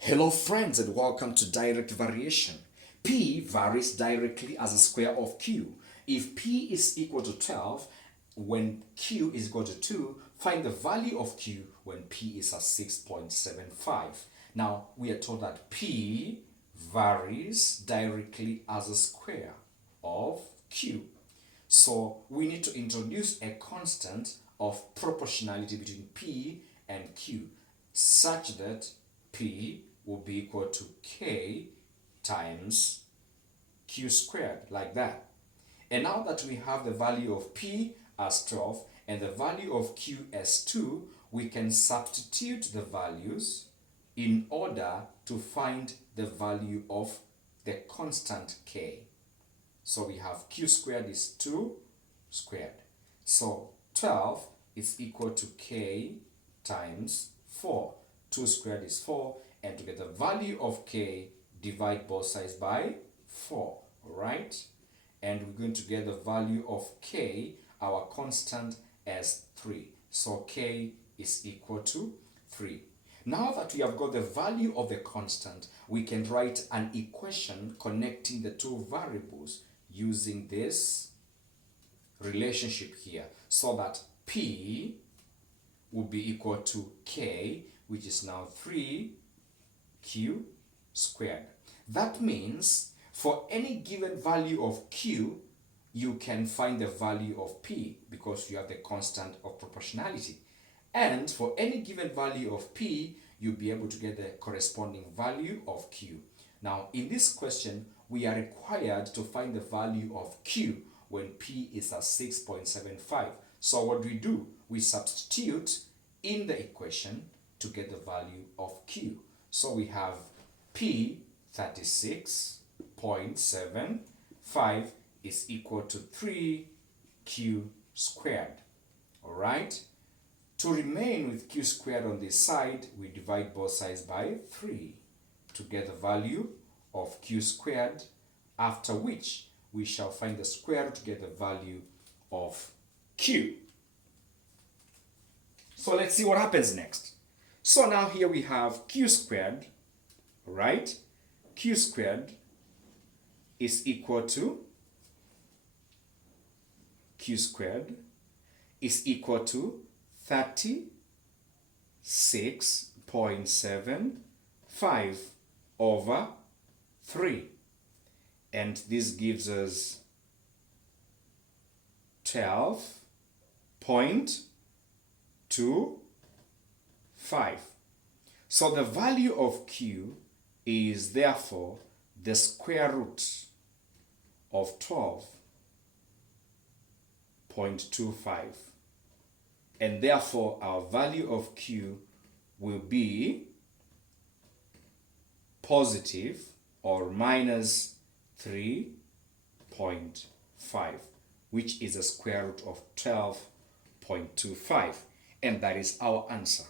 Hello friends and welcome to Direct Variation. P varies directly as a square of Q. If P is equal to 12 when Q is equal to 2, find the value of Q when P is at 6.75. Now we are told that P varies directly as a square of Q. So we need to introduce a constant of proportionality between P and Q such that P will be equal to K times Q squared, like that. And now that we have the value of P as 12 and the value of Q as 2, we can substitute the values in order to find the value of the constant K. So we have Q squared is 2 squared. So 12 is equal to K times 4. 2 squared is 4, and to get the value of K, divide both sides by 4, alright? And we're going to get the value of K, our constant, as 3. So K is equal to 3. Now that we have got the value of the constant, we can write an equation connecting the two variables using this relationship here, so that P will be equal to K, which is now 3Q squared. That means for any given value of Q, you can find the value of P because you have the constant of proportionality. And for any given value of P, you'll be able to get the corresponding value of Q. Now, in this question, we are required to find the value of Q when P is at 6.75. So what do? We substitute in the equation to get the value of Q. So we have P 36.75 is equal to 3Q squared. Alright? To remain with Q squared on this side, we divide both sides by 3 to get the value of Q squared, after which we shall find the square root to get the value of Q. So let's see what happens next. So now here we have Q squared, right? Q squared is equal to Q squared is equal to 36.75 over 3. And this gives us 12.25. So the value of Q is therefore the square root of 12.25. And therefore our value of Q will be positive or minus 3.5, which is the square root of 12.25. And that is our answer.